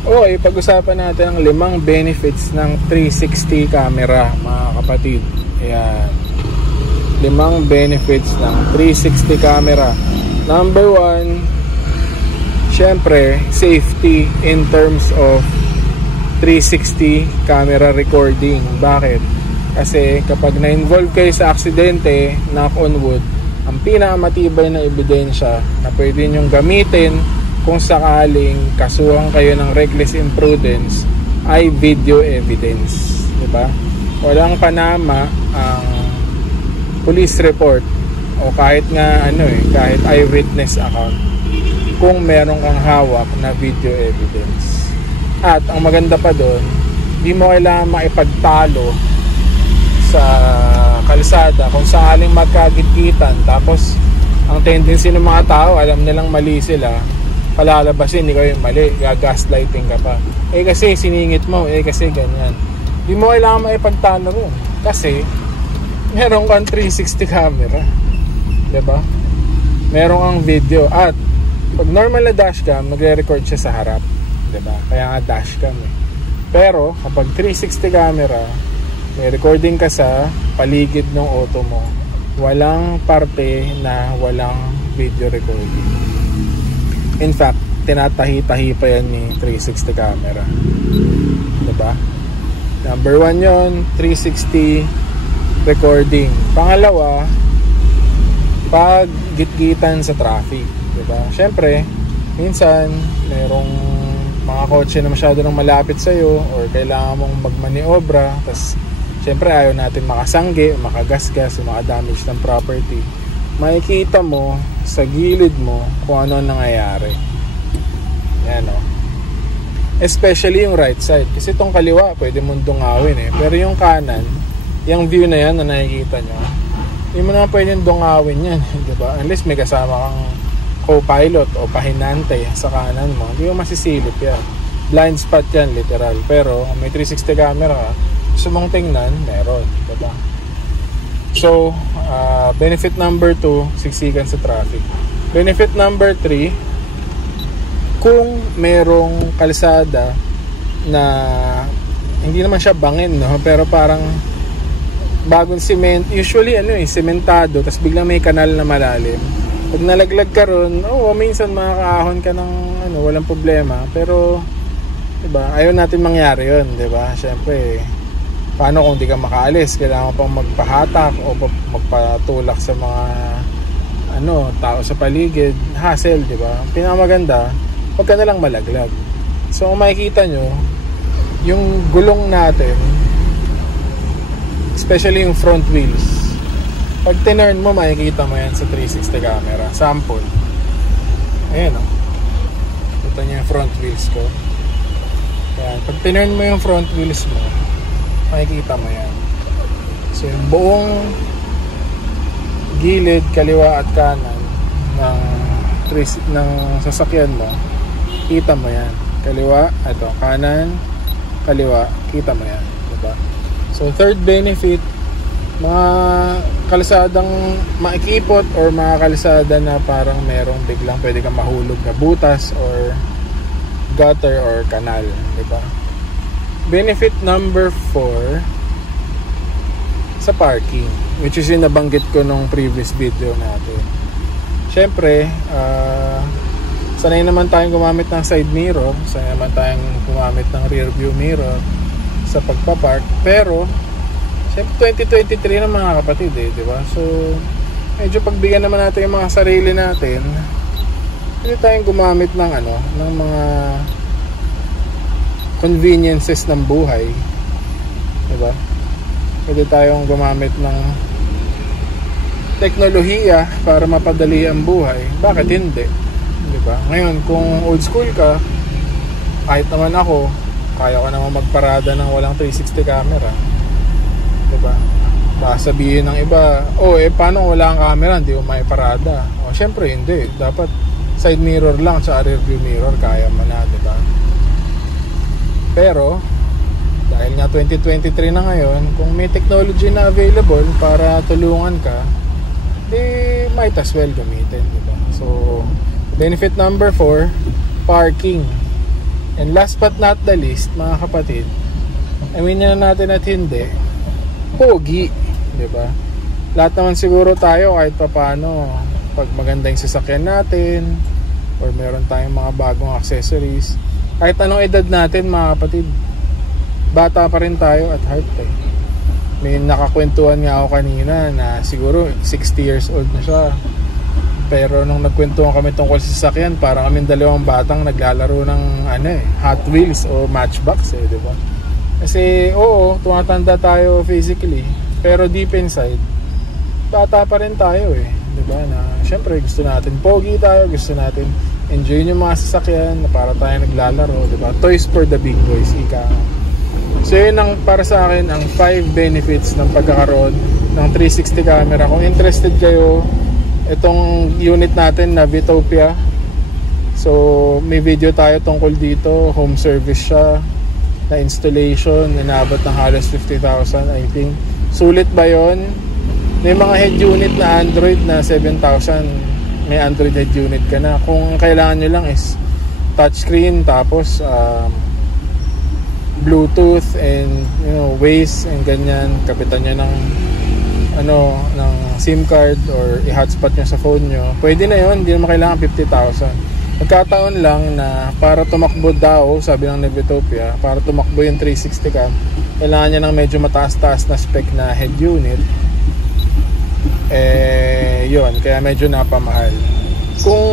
Okay, pag-usapan natin ang 5 benefits ng 360 camera, mga kapatid. Ayan. 5 benefits ng 360 camera. Number 1, syempre, safety in terms of 360 camera recording. Bakit? Kasi kapag na-involve kayo sa aksidente, knock on wood, ang pinakamatibay na ebidensya na pwede nyong gamitin kung sakaling kasuhan kayo ng reckless imprudence ay video evidence, diba? Walang panama ang police report o kahit nga kahit eyewitness account kung meron kang hawak na video evidence. At ang maganda pa doon, di mo kailangan maipagtalo sa kalsada kung sakaling magkagitgitan, tapos ang tendency ng mga tao, alam nilang mali sila, palalabasin, ikaw yung mali, gaslighting ka pa. Kasi siningit mo, kasi ganyan. Di mo kailangan maipagtalo rin kasi meron kang 360 camera, diba? Meron kang video. At pag normal na dashcam, nagre-record siya sa harap, diba? Kaya nga dashcam Pero kapag 360 camera, may recording ka sa paligid ng auto mo, walang parte na walang video recording. In fact, tinatahi-tahi pa yan ni 360 camera. Diba? Number 1 yon, 360 recording. Pangalawa, pag gitgitan sa traffic. Diba? Siyempre, minsan, merong mga kotse na masyado nang malapit sa'yo or kailangan mong magmaniobra. Tapos, siyempre, ayaw natin makasangge, makagasgas, makadamage ng property. Makikita mo sa gilid mo kung ano nangyayari. Yan especially yung right side, kasi itong kaliwa pwede mong dungawin pero yung kanan, yung view na yan na nakikita nyo, hindi mo naman pwedeng dungawin yan. Diba? Unless may kasama kang co-pilot o pahinante sa kanan mo, hindi mo masisilip yan. Blind spot yan literal. Pero may 360 camera ka, gusto mong tingnan, meron. Diba? So, benefit number 2, siksikan sa traffic. Benefit number 3, kung merong kalsada na hindi naman siya bangin, pero parang bagong cement, usually sementado, tapos biglang may kanal na malalim. Pag nalaglag ka ron, minsan makakaahon ka ng walang problema. Pero, diba, ayaw natin mangyari yun, diba? Siyempre, paano kung di ka makaalis? Kailangan pang magpahatak o magpatulak sa mga tao sa paligid. Hassle, di ba? Pinakamaganda, huwag ka na lang malaglag. So, kung makikita nyo, yung gulong natin, especially yung front wheels, pag tinurn mo, makikita mo yan sa 360 camera. Sample. Ayan Ito nyo yung front wheels ko. Ayan. Pag tinurn mo yung front wheels mo, makikita mo yan. So yung buong gilid, kaliwa at kanan ng sasakyan mo, kita mo yan. Kaliwa, kanan, kaliwa, kita mo yan. Diba? So third benefit, mga kalsadang maikipot or mga kalsada na parang merong biglang pwede kang mahulog na butas or gutter or kanal. Diba? Benefit number 4 sa parking, which is yung nabanggit ko nung previous video natin. Syempre, sanay naman tayong gumamit ng side mirror, sanay naman tayong gumamit ng rear view mirror sa pagpapark. Pero, syempre 2023 na mga kapatid di ba? So, medyo pagbigyan naman natin yung mga sarili natin, pwede tayong gumamit ng ng mga conveniences ng buhay, diba? Pwede tayong gumamit ng teknolohiya para mapadali ang buhay. Bakit hindi? Diba? Ngayon, kung old school ka, kahit naman ako, kaya ko naman magparada ng walang 360 camera. Diba? Baka sabihin ng iba, paano wala kang camera, hindi mo maiparada? Syempre hindi. Dapat side mirror lang sa rear view mirror, kaya mo na, diba? Pero dahil nga 2023 na ngayon, kung may technology na available para tulungan ka, might as well gamitin, diba? So benefit number 4, parking. And last but not the least, mga kapatid, aminin na natin at hindi, pogi, di ba? Lahat naman siguro tayo kahit paano, pag maganda yung sasakyan natin or meron tayong mga bagong accessories, kahit anong edad natin mga kapatid, bata pa rin tayo at heart eh. May nakakwentuhan nga ako kanina na siguro 60 years old na siya, pero nung nagkwentuhan kami tungkol sa sasakyan, parang kaming dalawang batang naglalaro ng Hot Wheels o Matchbox di ba? Kasi oo, tumatanda tayo physically, pero deep inside bata pa rin tayo di ba? Na syempre gusto natin pogi tayo, gusto natin enjoy yung mga sasakyan na para tayo naglalaro, di ba? Toys for the big boys, ika. So yun ang para sa akin ang 5 benefits ng pagkakaroon ng 360 camera. Kung interested kayo, itong unit natin na Vitopia, so may video tayo tungkol dito. Home service siya, na installation, inaabot ng halos 50,000 I think. Sulit ba yun? May mga head unit na Android na 7,000, may Android head unit ka na. Kung kailangan nyo lang is touchscreen, tapos Bluetooth and Waze and ganyan, kapitan nyo ng SIM card or i-hotspot nyo sa phone nyo, pwede na yun, hindi naman kailangan 50,000. Nagkataon lang na para tumakbo daw, sabi ng Nevitopia, para tumakbo yung 360 cam, kailangan niya ng medyo mataas-taas na spec na head unit. Yun, kaya medyo napamahal. Kung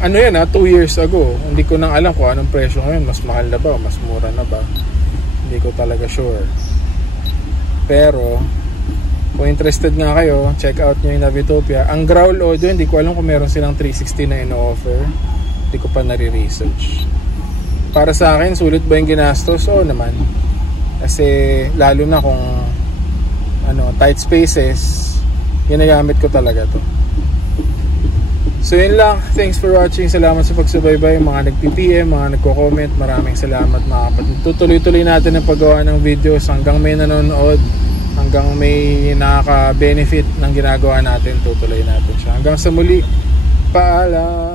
2 years ago, hindi ko nang alam kung anong presyo ngayon, mas mahal na ba, mas mura na ba, hindi ko talaga sure. Pero kung interested nga kayo, check out nyo yung Navitopia. Ang Growl Audio, hindi ko alam kung meron silang 360 na ino-offer, hindi ko pa nare-research. Para sa akin, sulit ba yung ginastos? Oo naman, kasi lalo na kung tight spaces, ginagamit ko talaga to. So yun lang, thanks for watching, salamat sa pagsubaybay, mga nag-PPM, mga nagko-comment, maraming salamat mga kapatid. Tutuloy-tuloy natin ang paggawa ng videos hanggang may nanonood, hanggang may nakaka-benefit ng ginagawa natin, tutuloy natin siya. Hanggang sa muli, paalam!